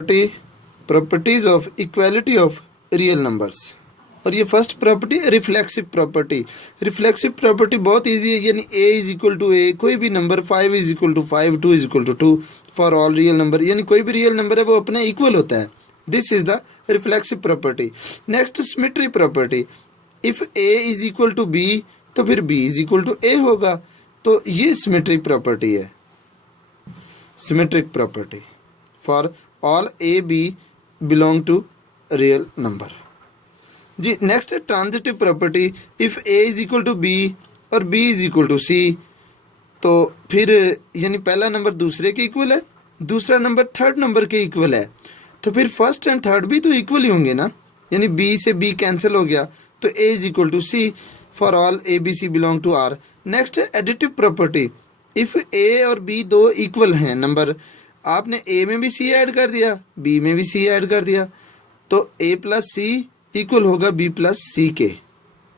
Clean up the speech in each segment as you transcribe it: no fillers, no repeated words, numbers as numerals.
Properties of equality of real numbers. और ये first property reflexive property. Reflexive property बहुत easy है, यानी a is equal to a, कोई भी number 5 is equal to 5, 2 is equal to 2 for all real number, यानी कोई भी रियल नंबर है वो अपने इक्वल होता है। This is the reflexive property. Next symmetry property, if a is equal to b तो फिर b is equal to a होगा, तो ये सिमेट्रिक प्रॉपर्टी है, symmetric property for all a b belong to real number. जी next है transitive property, if a is equal to b और b is equal to c, तो फिर यानी पहला नंबर दूसरे के इक्वल है, दूसरा नंबर थर्ड नंबर के इक्वल है, तो फिर फर्स्ट एंड थर्ड भी तो इक्वल ही होंगे ना, यानी b से b कैंसिल हो गया, तो a is equal to c for all a b c belong to r। Next है एडिटिव प्रॉपर्टी, इफ a और b दो इक्वल हैं नंबर, आपने a में भी c ऐड कर दिया, b में भी c ऐड कर दिया, तो a प्लस c इक्वल होगा b प्लस c के।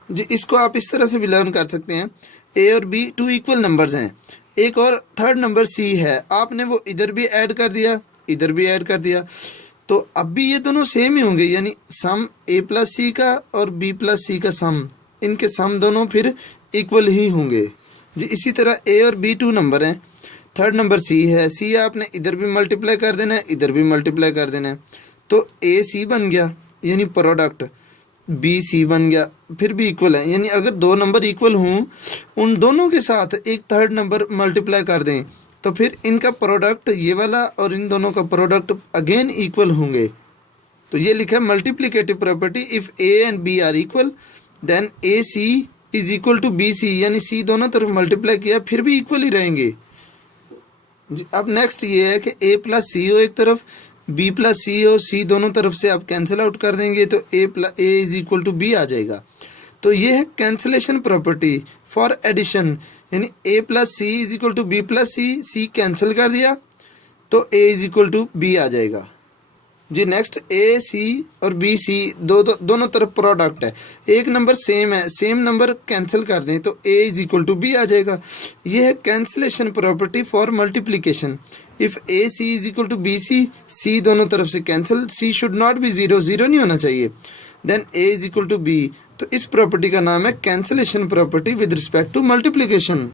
जी इसको आप इस तरह से भी लर्न कर सकते हैं, a और b टू इक्वल नंबर्स हैं, एक और थर्ड नंबर c है, आपने वो इधर भी ऐड कर दिया, इधर भी ऐड कर दिया, तो अब भी ये दोनों सेम ही होंगे, यानी सम a प्लस c का और b प्लस c का सम, इनके सम दोनों फिर इक्वल ही होंगे। जी इसी तरह a और b टू नंबर हैं, थर्ड नंबर c है, c आपने इधर भी मल्टीप्लाई कर देना है, इधर भी मल्टीप्लाई कर देना है, तो a c बन गया यानी प्रोडक्ट, b c बन गया, फिर भी इक्वल है, यानी अगर दो नंबर इक्वल हों उन दोनों के साथ एक थर्ड नंबर मल्टीप्लाई कर दें तो फिर इनका प्रोडक्ट ये वाला और इन दोनों का प्रोडक्ट अगेन इक्वल होंगे। तो ये लिखा है multiplicative property, if a and b are equal then a c is equal to b c, यानी c दोनों तरफ मल्टीप्लाई किया फिर भी इक्वल ही रहेंगे। अब नेक्स्ट ये है कि a प्लस सी हो एक तरफ, b प्लस सी हो, c दोनों तरफ से आप कैंसिल आउट कर देंगे तो a is equal to b आ जाएगा। तो ये है कैंसलेशन प्रॉपर्टी फॉर एडिशन, यानी a plus c is equal to b plus सी, c कैंसिल कर दिया तो a is equal to b आ जाएगा। जी नेक्स्ट a c और b c दोनों तरफ प्रोडक्ट है, एक नंबर सेम है, सेम नंबर कैंसिल कर दें तो a is equal to b आ जाएगा। ये है cancellation property for multiplication, if a c is equal to b c, c दोनों तरफ से cancel, c should not be zero, zero नहीं होना चाहिए, then a is equal to b, तो इस प्रॉपर्टी का नाम है cancellation property with respect to multiplication.